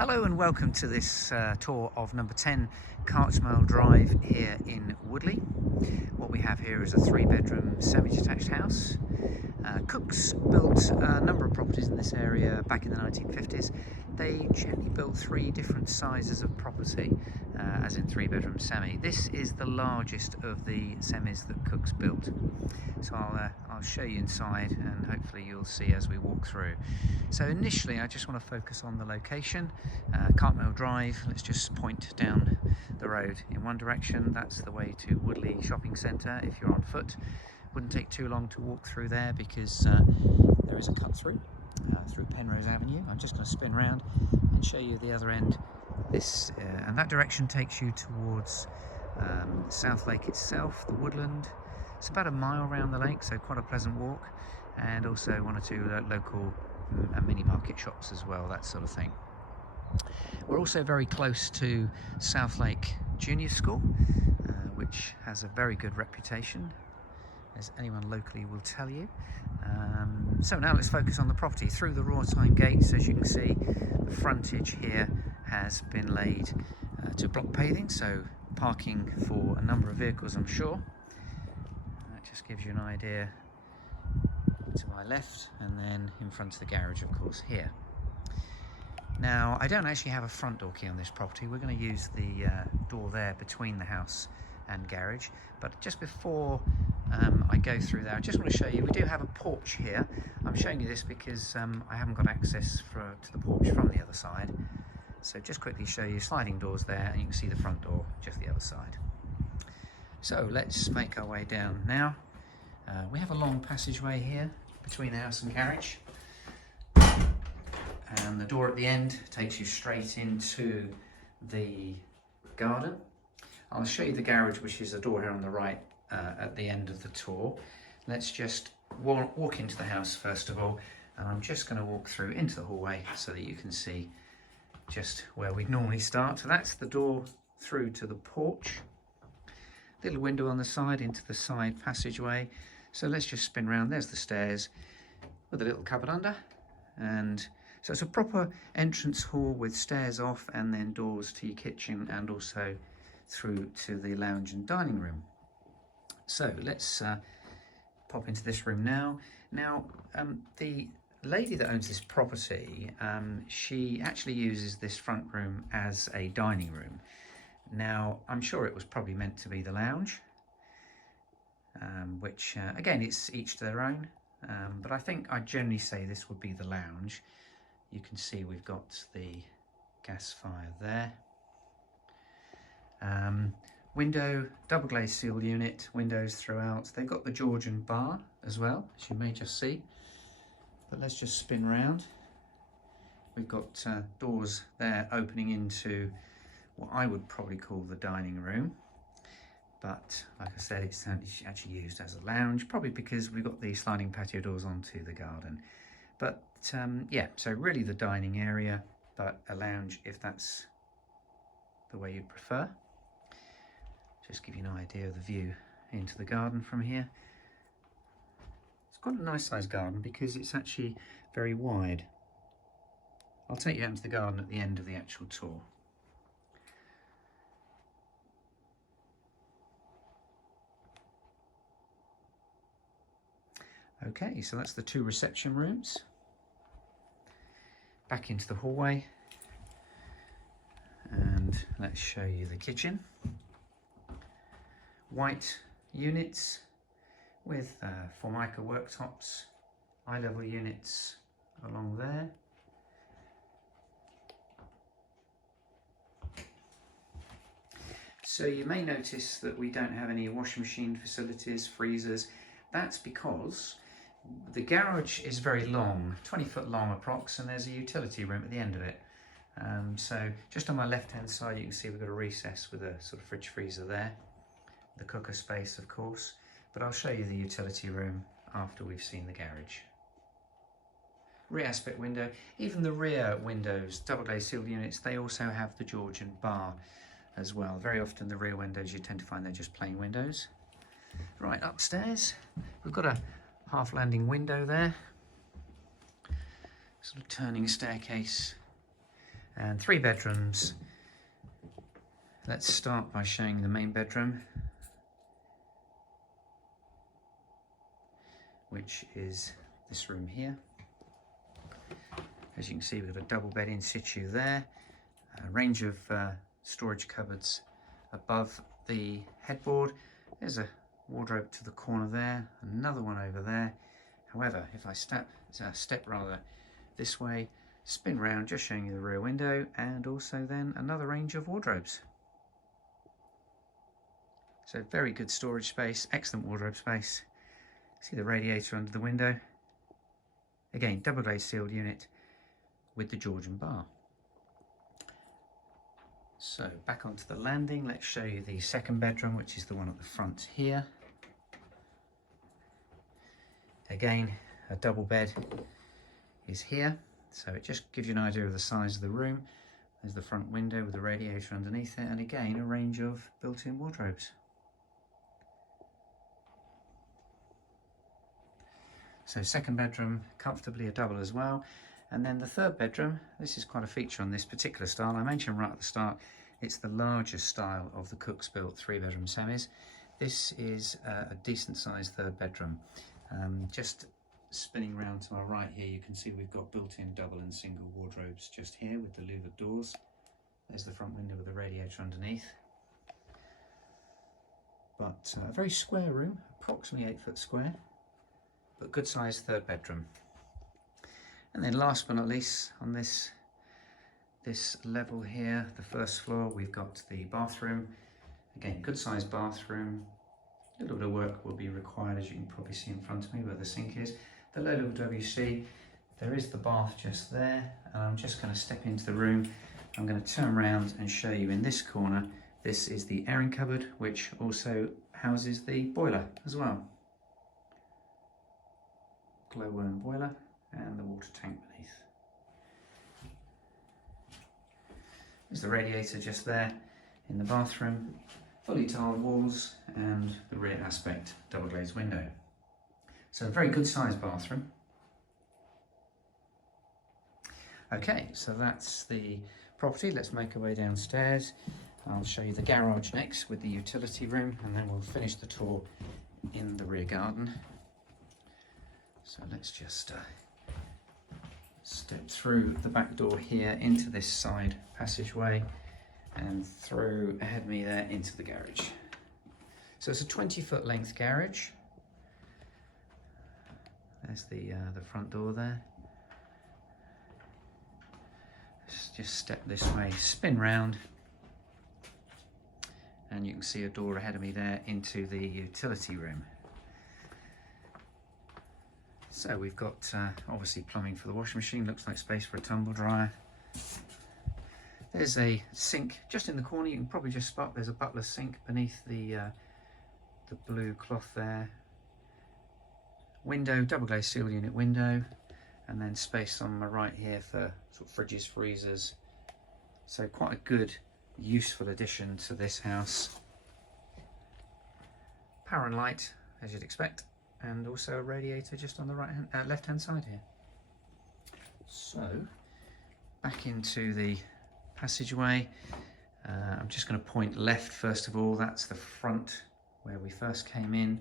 Hello and welcome to this tour of number 10 Cartmel Drive here in Woodley. What we have here is a 3-bedroom semi-detached house. Cooks built a number of properties in this area back in the 1950s. They generally built 3 different sizes of property, as in 3-bedroom semi. This is the largest of the semis that Cooks built. So I'll show you inside and hopefully you'll see as we walk through. So initially I just want to focus on the location. Cartmel Drive, let's just point down the road in one direction. That's the way to Woodley Shopping Centre if you're on foot. Wouldn't take too long to walk through there because there is a cut through Penrose Avenue. I'm just going to spin round and show you the other end. This and that direction takes you towards South Lake itself, the woodland. It's about a mile around the lake, so quite a pleasant walk, and also 1 or 2 local mini market shops as well, that sort of thing. We're also very close to South Lake Junior School, which has a very good reputation, as anyone locally will tell you. So now let's focus on the property. Through the wrought iron gates, as you can see, the frontage here has been laid to block paving, so parking for a number of vehicles, I'm sure. That just gives you an idea to my left, and then in front of the garage, of course, here. Now, I don't actually have a front door key on this property. We're going to use the door there between the house and garage, but just before I go through there, I just want to show you, we do have a porch here. I'm showing you this because I haven't got access to the porch from the other side. So just quickly show you sliding doors there, and you can see the front door just the other side. So let's make our way down now. We have a long passageway here between the house and garage. And the door at the end takes you straight into the garden. I'll show you the garage, which is the door here on the right at the end of the tour. Let's just walk into the house first of all, and I'm just going to walk through into the hallway so that you can see just where we'd normally start. So that's the door through to the porch. Little window on the side into the side passageway. So let's just spin round. There's the stairs with a little cupboard under, and so it's a proper entrance hall with stairs off and then doors to your kitchen and also through to the lounge and dining room. So let's pop into this room now. Now, the lady that owns this property, she actually uses this front room as a dining room. Now, I'm sure it was probably meant to be the lounge, which again, it's each to their own, but I think I'd generally say this would be the lounge. You can see we've got the gas fire there. Window, double glazed seal unit, windows throughout. They've got the Georgian bar as well, as you may just see. But let's just spin round. We've got doors there opening into what I would probably call the dining room. But like I said, it's actually used as a lounge, probably because we've got the sliding patio doors onto the garden. But yeah, so really the dining area, but a lounge if that's the way you'd prefer. Just give you an idea of the view into the garden from here. It's quite a nice sized garden because it's actually very wide. I'll take you out into the garden at the end of the actual tour. Okay, so that's the 2 reception rooms. Back into the hallway, and let's show you the kitchen. White units with Formica worktops, eye-level units along there. So you may notice that we don't have any washing machine facilities, freezers. That's because the garage is very long, 20 foot long approx, and there's a utility room at the end of it. So just on my left hand side you can see we've got a recess with a sort of fridge freezer there, the cooker space of course, but I'll show you the utility room after we've seen the garage. Rear aspect window, even the rear windows, double glazed sealed units, they also have the Georgian bar as well. Very often the rear windows you tend to find they're just plain windows. Right, upstairs we've got a half landing window there, sort of turning staircase and 3 bedrooms. Let's start by showing you the main bedroom, which is this room here. As you can see, we've got a double bed in situ there, a range of storage cupboards above the headboard. There's a wardrobe to the corner there, another one over there. However, if I step this way, spin round, just showing you the rear window, and also then another range of wardrobes. So very good storage space, excellent wardrobe space. See the radiator under the window. Again, double glazed sealed unit with the Georgian bar. So back onto the landing, let's show you the second bedroom, which is the one at the front here. Again, a double bed is here, so it just gives you an idea of the size of the room. There's the front window with the radiator underneath it, and again a range of built-in wardrobes. So second bedroom, comfortably a double as well. And then the third bedroom, this is quite a feature on this particular style. I mentioned right at the start, it's the largest style of the Cook's built 3-bedroom semis. This is a decent sized third bedroom. Just spinning round to our right here, you can see we've got built-in double and single wardrobes just here with the louvered doors. There's the front window with the radiator underneath. But a very square room, approximately 8 foot square, but good sized third bedroom. And then last but not least, on this level here, the first floor, we've got the bathroom. Again, good sized bathroom. A little bit of work will be required, as you can probably see in front of me where the sink is. The low level WC, there is the bath just there, and I'm just going to step into the room. I'm going to turn around and show you in this corner. This is the airing cupboard, which also houses the boiler as well. Glowworm boiler and the water tank beneath. There's the radiator just there in the bathroom, fully tiled walls, and the rear aspect double glazed window. So a very good sized bathroom. Okay, so that's the property. Let's make our way downstairs. I'll show you the garage next with the utility room, and then we'll finish the tour in the rear garden. So let's just step through the back door here into this side passageway and through ahead of me there into the garage. So it's a 20-foot length garage. There's the front door there. Let's just step this way, spin round, and you can see a door ahead of me there into the utility room. So we've got obviously plumbing for the washing machine, looks like space for a tumble dryer. There's a sink just in the corner. You can probably just spot there's a butler's sink beneath the blue cloth there. Window, double glazed sealed unit window, and then space on my right here for sort of fridges, freezers. So quite a good, useful addition to this house. Power and light, as you'd expect, and also a radiator just on the left hand side here. So back into the passageway. I'm just going to point left first of all. That's the front where we first came in,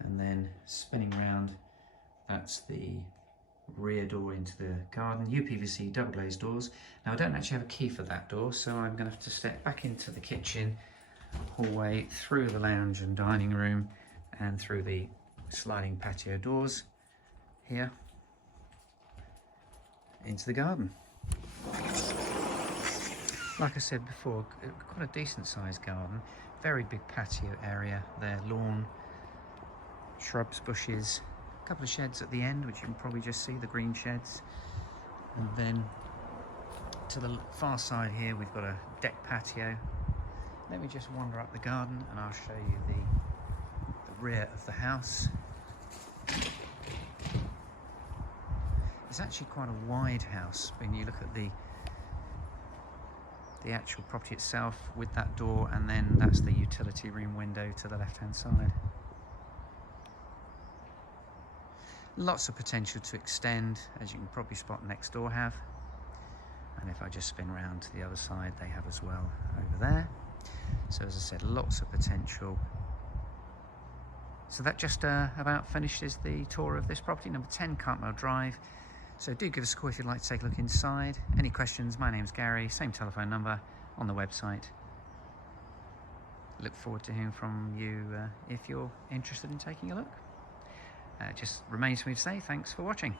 and then spinning round, that's the rear door into the garden. UPVC double glazed doors. Now I don't actually have a key for that door, so I'm going to have to step back into the kitchen hallway, through the lounge and dining room, and through the sliding patio doors here into the garden. Like I said before, quite a decent sized garden, very big patio area there, lawn, shrubs, bushes, a couple of sheds at the end, which you can probably just see, the green sheds. And then to the far side here, we've got a deck patio. Let me just wander up the garden and I'll show you the rear of the house. It's actually quite a wide house when you look at the actual property itself, with that door, and then that's the utility room window to the left hand side. Lots of potential to extend, as you can probably spot next door have. And if I just spin round to the other side, they have as well over there. So as I said, lots of potential. So that just about finishes the tour of this property, number 10 Cartmel Drive. So do give us a call if you'd like to take a look inside. Any questions, my name's Gary, same telephone number on the website. Look forward to hearing from you if you're interested in taking a look. Just remains for me to say thanks for watching.